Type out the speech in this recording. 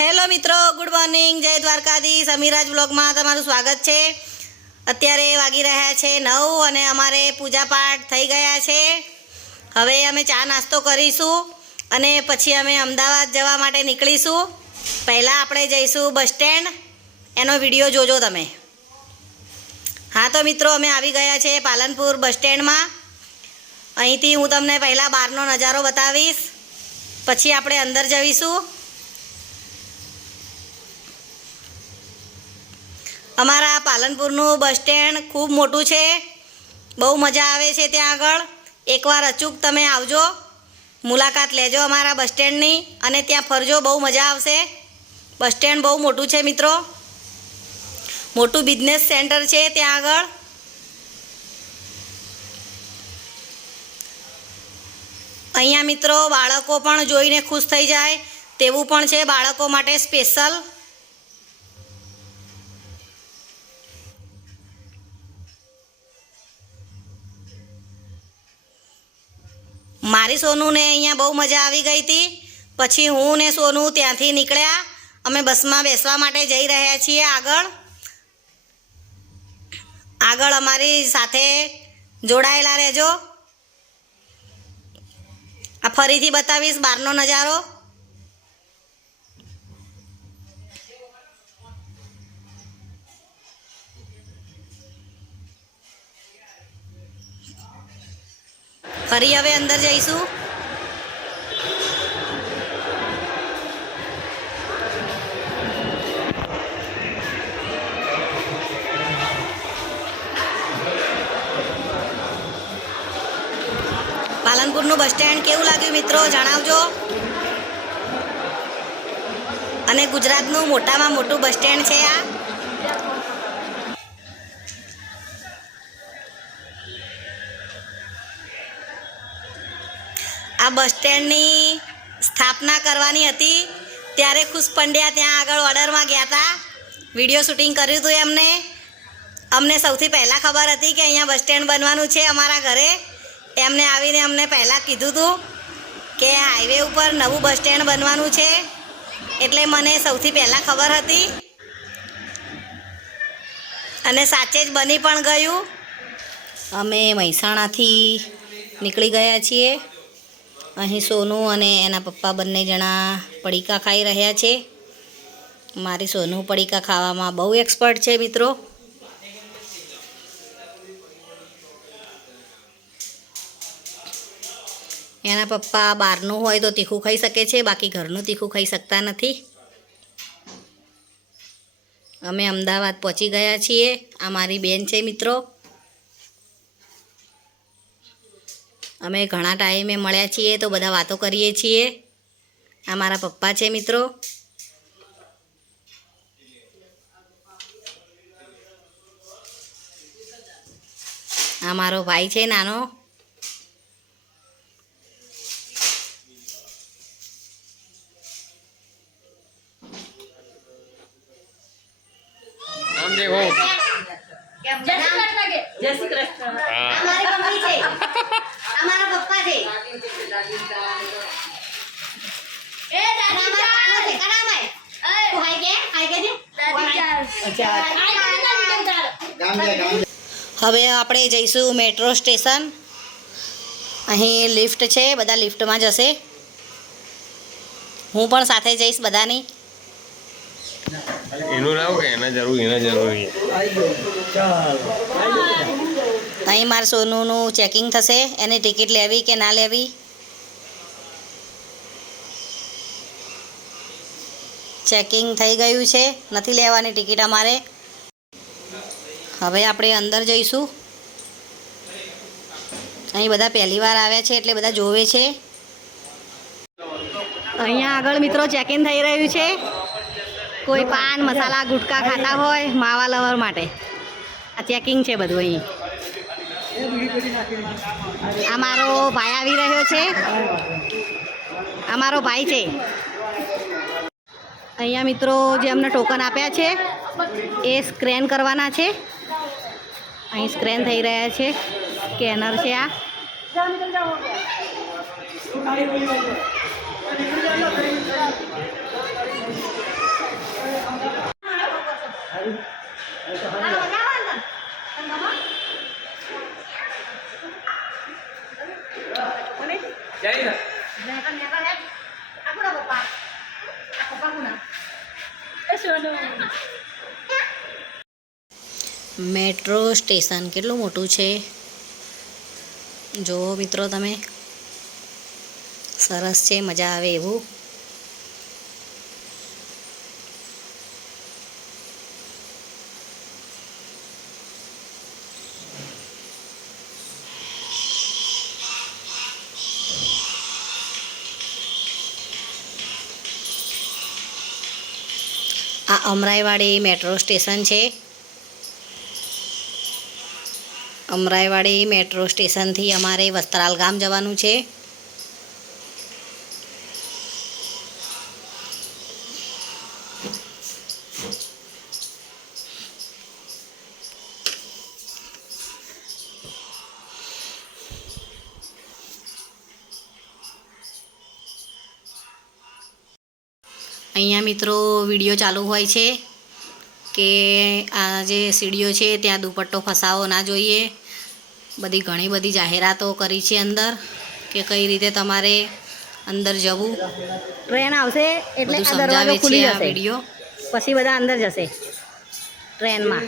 Hello મિત્રો, good morning, જય દ્વારકાધીશ. અમીરાજ બ્લોગમાં તમારું સ્વાગત છે. અત્યારે વાગી રહ્યા છે 9 અને અમારે પૂજાપાઠ થઈ ગયા છે. હવે અમે ચા નાસ્તો કરીશું અને પછી અમે અમદાવાદ જવા માટે નીકળીશું. પહેલાં આપણે જઈશું બસ સ્ટેન્ડ, એનો વિડીયો જોજો તમે. હા તો મિત્રો, અમે આવી ગયા છે પાલનપુર બસ સ્ટેન્ડમાં. અહીંથી હું તમને પહેલાં બહારનો નજારો બતાવીશ, પછી આપણે અંદર જઈશું. અમારા પાલનપુરનું બસ સ્ટેન્ડ ખૂબ મોટું છે, બહુ મજા આવે છે ત્યાં આગળ. એકવાર અચૂક તમે આવજો, મુલાકાત લેજો અમારા બસ સ્ટેન્ડની અને ત્યાં ફરજો, બહુ મજા આવશે. બસ સ્ટેન્ડ બહુ મોટું છે મિત્રો, મોટું બિઝનેસ સેન્ટર છે ત્યાં આગળ. અહીંયા મિત્રો બાળકો પણ જોઈને ખુશ થઈ જાય તેવું પણ છે, બાળકો માટે સ્પેશિયલ. મારી સોનુને અહીંયા બહુ મજા આવી ગઈ હતી. પછી હું ને સોનું ત્યાંથી નીકળ્યા, અમે બસમાં બેસવા માટે જઈ રહ્યા છીએ આગળ અમારી સાથે જોડાયેલા રહેજો. આ ફરીથી બતાવીશ બહારનો નજારો. ફરી હવે અંદર જઈશું. પાલનપુરનું બસ સ્ટેન્ડ કેવું લાગ્યું મિત્રો, જણાવજો. અને ગુજરાતનું મોટામાં મોટું બસ સ્ટેન્ડ છે આ બસ સ્ટેન્ડની સ્થાપના કરવાની હતી ત્યારે ખુશ પંડ્યા ત્યાં આગળ ઓર્ડરમાં ગયા હતા, વિડીયો શૂટિંગ કર્યું હતું અમને સૌથી પહેલાં ખબર હતી કે અહીંયા બસ સ્ટેન્ડ બનવાનું છે અમારા ઘરે. એમને આવીને અમને પહેલાં કીધું હતું કે હાઈવે ઉપર નવું બસ સ્ટેન્ડ બનવાનું છે, એટલે મને સૌથી પહેલાં ખબર હતી અને સાચે જ બની પણ ગયું. અમે મહેસાણાથી નીકળી ગયા છીએ. અહીં સોનું અને એના પપ્પા બંને જણા પડીકા ખાઈ રહ્યા છે. મારી સોનું પડીકા ખાવામાં બહુ એક્સપર્ટ છે મિત્રો. એના પપ્પા બહારનું હોય તો તીખું ખાઈ શકે છે, બાકી ઘરનું તીખું ખાઈ શકતા નથી. અમે અમદાવાદ પહોંચી ગયા છીએ. આ મારી બેન છે મિત્રો. અમે ઘણા ટાઈમે મળ્યા છીએ તો બધા વાતો કરીએ છીએ. આ મારા પપ્પા છે મિત્રો. આ મારો ભાઈ છે નાનો. જય શ્રી કૃષ્ણ. અમારી મમ્મી છે, અમારા પપ્પા છે. એ દાદી જાન છે કરામાય. તું હાઈ કે હવે આપણે જઈશું મેટ્રો સ્ટેશન. અહીં લિફ્ટ છે, બધા લિફ્ટમાં જશે. હું પણ સાથે જઈશ બધાની. એનું લાવ કે એના જરૂરી અહીં મારા સોનુનું ચેકિંગ થશે, એની ટિકિટ લેવી કે ના લેવી. ચેકિંગ થઈ ગયું છે, નથી લેવાની ટિકિટ અમારે. હવે આપણે અંદર જઈશું. અહીં બધા પહેલી વાર આવ્યા છે એટલે બધા જોવે છે. અહીંયા આગળ મિત્રો ચેકિંગ થઈ રહ્યું છે. કોઈ પાન મસાલા ગુટકા ખાતા હોય માવા લવર માટે આ ચેકિંગ છે બધું. અહીં આ મારો ભાઈ આવી રહ્યો છે. આ મારો ભાઈ છે. અહીંયા મિત્રો જે અમને ટોકન આપ્યા છે એ સ્કેન કરવાના છે. અહીં સ્કેન થઈ રહ્યા છે, સ્કેનર છે આ. મેટ્રો સ્ટેશન કેટલું મોટું છે જુઓ મિત્રો તમે. સરસ છે, મજા આવે એવું. આ અમરાઈવાડી મેટ્રો સ્ટેશન છે. અમરાઈવાડી મેટ્રો સ્ટેશનથી અમારે વસ્ત્રાલ ગામ જવાનું છે. અહીંયા મિત્રો વિડીયો ચાલુ હોય છે કે આ જે સીડીઓ છે ત્યાં દુપટ્ટો ફસાવો ના જોઈએ. ઘણી બધી જાહેરાતો કરી છે અંદર કે કઈ રીતે તમારે અંદર જવું. ટ્રેન આવશે એટલે આ દરવાજો ખુલી જશે, વિડીયો પછી બધા અંદર જશે ટ્રેનમાં.